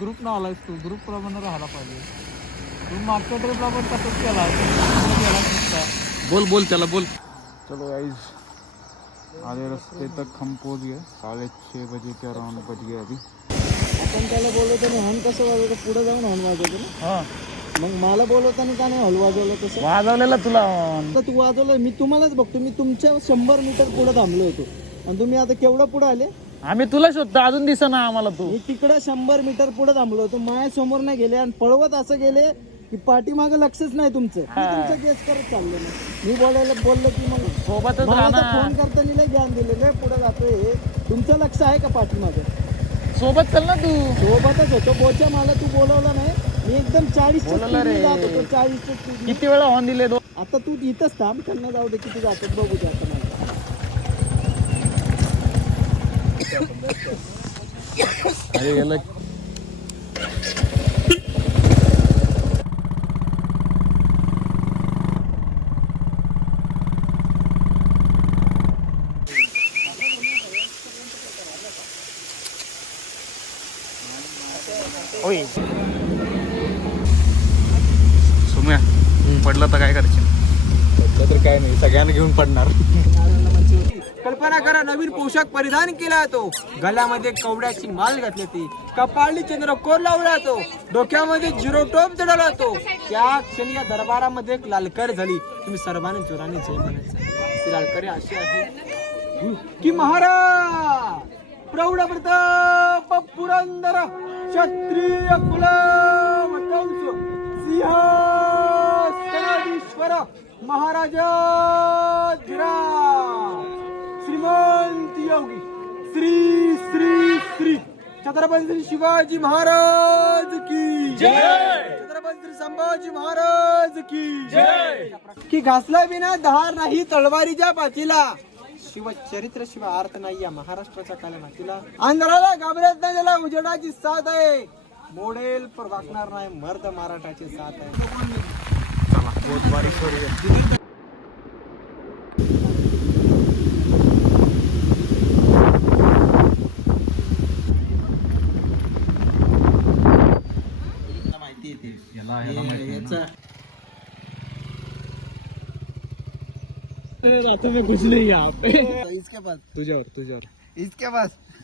Group न आलायस तू, group प्रमाणे राहायला पाहिजे. तू मागच्या ट्रिपला पण तसंच केला, बोल त्याला बोल. चलो गाइस, आधे रास्ते तक हम पहुंच गए. 6:30 बजे के अराउंड बज गए अभी. आपण त्याला बोलवतो हॉर्न कसं वाजवतो, पुढे जाऊन हॉर्न वाजवतो ना. हा मग मला बोलवताना का नाही हॉल वाजवलं तसं? वाजवलेला तुला. आता तू वाजवलं, मी तुम्हालाच बघतो. मी तुमच्या 100 मीटर पुढे थांबलो होतो आणि तुम्ही आता केवढं पुढे आले? आम्ही तुला शोधतो, अजून दिसेना आम्हाला तू. मी तिकडे 100 मीटर पुढे थांबलो होतो, माझ्या समोर नाही गेले आणि पळवत असं गेले की पाठीमागं लक्षच नाही तुमचं. मी तुमचं केस करत चाललो ना. मी बोललो की मग सोबतच मला राहणार. फोन करताना लय ज्ञान दिलेलं पुढे जातोय. तुमचं लक्ष आहे का पाठीमागं? सोबत चल ना तू. सोबतच होतो बोच्या, मला तू बोलवला नाही. मी एकदम 40च्या बोलवलं रे. स्पीडने जात होतो, 40च्या स्पीडने. किती वेळा हॉर्न दिले दो. आता तू इथंच थांब, त्यांना जाऊ दे किती जातात बघू दे आता मला. अरे याला होय. सोम्या पडलं तर काय करायचं? पडलं तर काय नाही, सगळ्यांना घेऊन पडणार. कल्पना करा, नवीन पोशाख परिधान केला तो, गळ्यामध्ये कवड्याची माल घातली ती, कपाळी चंद्रकोर लावला तो, डोक्यामध्ये झिरो टोप जडवला तो. त्या क्षणी या दरबारामध्ये एक लालकर झाली. तुम्ही सर्वांनी जोराने जय म्हणायचं. ती लालकरी अशी आहे की महाराज प्रौढ प्रताप पुरंदर क्षत्रिय कुलवंश सिंहासनाधीश्वर महाराजाधिराज श्रीमंत योगी श्री श्री श्री छत्रपती श्री शिवाजी महाराज की जय, छत्रपती श्री संभाजी महाराज की जय. की घासला विना धार नाही तलवारीच्या पाठीला, शिवचरित्र शिवाय अर्थ नाही या महाराष्ट्राच्या काल्या मातीला. अंधाराला घाबरत नाही, त्याला उजेडाची साथ आहे. मोडेल पर वाकणार नाही, मर्द मराठाची साथ आहे. तुम्ही घुसले यहाँ पे. इसके पास तुझ्यावर इसके पास